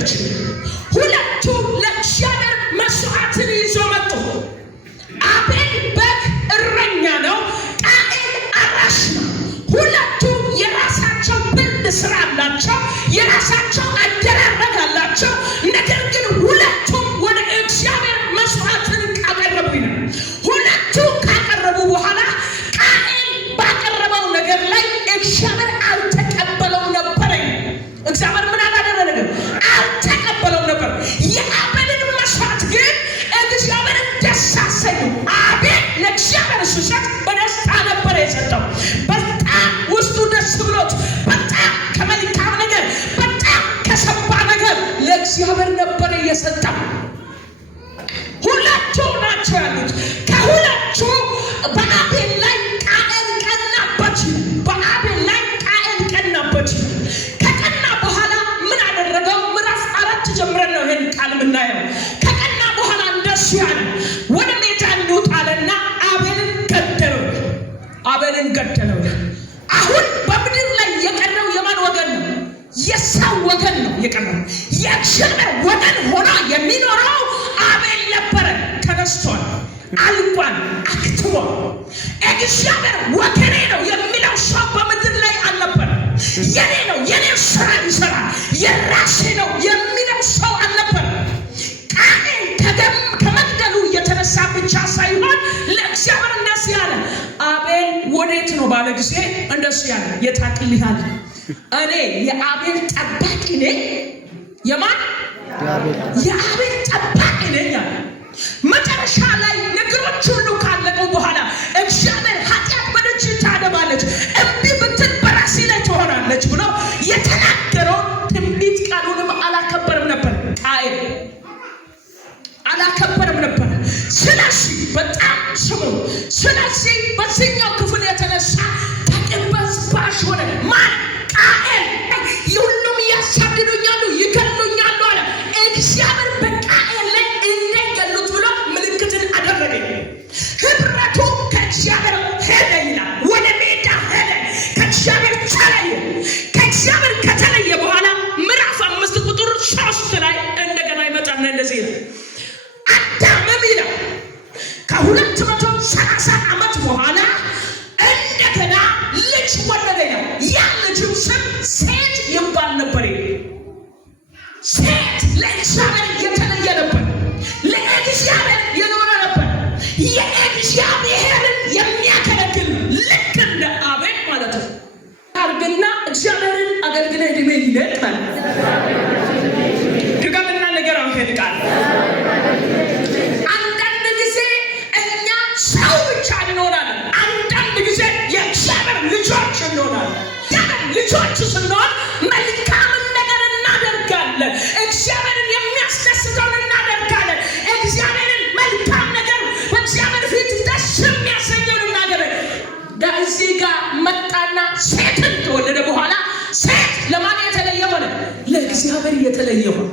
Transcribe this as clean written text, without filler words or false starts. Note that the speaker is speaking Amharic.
ነበረች። ሁለቱ ለእግዚአብሔር መስዋዕትን ይዞ መጡ። አቤል በግ እረኛ ነው፣ ቃኤል አራሽ ነው። ሁለቱ የራሳቸው ብልድ ስራ አላቸው፣ የራሳቸው አደራረግ አላቸው። ነገር ግን ሁለቱም ወደ እግዚአብሔር መስዋዕትን አቀረቡ ነው። ሁለቱ ካቀረቡ በኋላ ቃኤል ባቀረበው ነገር ላይ እግዚአብሔር አልተቀበለው ነበር። እግዚአብሔር ምን አላደረገ? አልተቀበለው ነበር። የአቤልን መስዋዕት ግን እግዚአብሔር ደስ አሰኘው። አቤል ለእግዚአብሔር ሲሰጥ በደስታ ነበር የሰጠው። በጣም ውስጡ ደስ ብሎት፣ በጣም ከመልካም ነገር፣ በጣም ከሰባ ነገር ለእግዚአብሔር ነበር የሰጠው። ሁለቱ ናቸው ያሉት። ከሁለቱ በአቤል ላይ ቃኤል ቀናበት። በአቤል ላይ ቃኤል ቀናበት። ከቀና በኋላ ምን አደረገው? ምዕራፍ 4 ጀምረን ነው ይሄን ቃል የምናየው። ከቀና በኋላ እንደሱ ያለ ወደ ሜዳ እንውጣለና አቤልን ገደለው። አቤልን ገደለው። አሁን በምድር ላይ የቀረው የማን ወገን ነው? የሰው ወገን ነው የቀረው። የእግዚአብሔር ወገን ሆኖ የሚኖረው አቤል ነበረ። ተነስቷል፣ አልቋል፣ አክትሟል። እግዚአብሔር ወገኔ ነው የሚለው ሰው በምድር ላይ አልነበረ። የኔ ነው፣ የኔ ስራ ይሰራል፣ የራሴ ነው የሚለው ሰው አልነበረ። ቃኤል ከመግደሉ የተነሳ ብቻ ሳይሆን ለእግዚአብሔር እንደዚህ ያለ፣ አቤል ወዴት ነው ባለ ጊዜ እንደዚህ ያለ፣ የታቅልሃል እኔ የአቤል ጠባቂ ነኝ። የማን? የአቤል ጠባቂ ነኝ አለ። መጨረሻ ላይ ነገሮች ሁሉ ካለቁ በኋላ እግዚአብሔር ኃጢአት በደጅ ታደባለች፣ እምቢ ብትል በራሴ ላይ ትሆናለች ብሎ የተናገረውን ትንቢት ቃሉንም አላከበረም ነበር። ቃየል አላከበረም ነበር። ስለዚህ በጣም ስሙ። ስለዚህ በዚህኛው ክፍል የተነሳ ተቅበዝባዥ ሆነ። ማን? ቃኤል። ሁሉም ያሳድዱኛሉ፣ ይገሉኛሉ አለ። እግዚአብሔር በቃኤል ላይ እንዳይገሉት ብሎ ምልክትን አደረገ። ህብረቱ ከእግዚአብሔር ሄደ ይላል። ወደ ሜዳ ሄደ፣ ከእግዚአብሔር ተለየ። ከእግዚአብሔር ከተለየ በኋላ ምዕራፍ 5 ቁጥር 3 ላይ እንደገና ይመጣና እንደዚህ ይላል። አዳምም ይላል ከ230 ዓመት በኋላ እንደገና ልጅ ወለደ ይላል። ያ ልጅም ስም ሴት ይባል ነበር። ሴት ለእግዚአብሔር የተለየ ነበር፣ ለእግዚአብሔር የኖረ ነበር፣ የእግዚአብሔርን የሚያገለግል ልክ እንደ አቤል ማለት ነው። አርግና እግዚአብሔርን አገልግለ ዕድሜ ይለቃል። ድገምና ነገር አውሄድቃል። አንዳንድ ጊዜ እኛ ሰው ብቻ እንሆናለን፣ አንዳንድ ጊዜ የእግዚአብሔር ልጆች እንሆናለን። ልጆች ስንሆን መልካምን ነገር እናደርጋለን። እግዚአብሔርን የሚያስደስተውን እናደርጋለን። እግዚአብሔርን መልካም ነገር በእግዚአብሔር ፊት ደስ የሚያሰኘውን እናደርጋለን። እዚህ ጋር መጣና ሴትን ከወለደ በኋላ ሴት ለማን የተለየ ሆነ? ለእግዚአብሔር የተለየ ሆነ።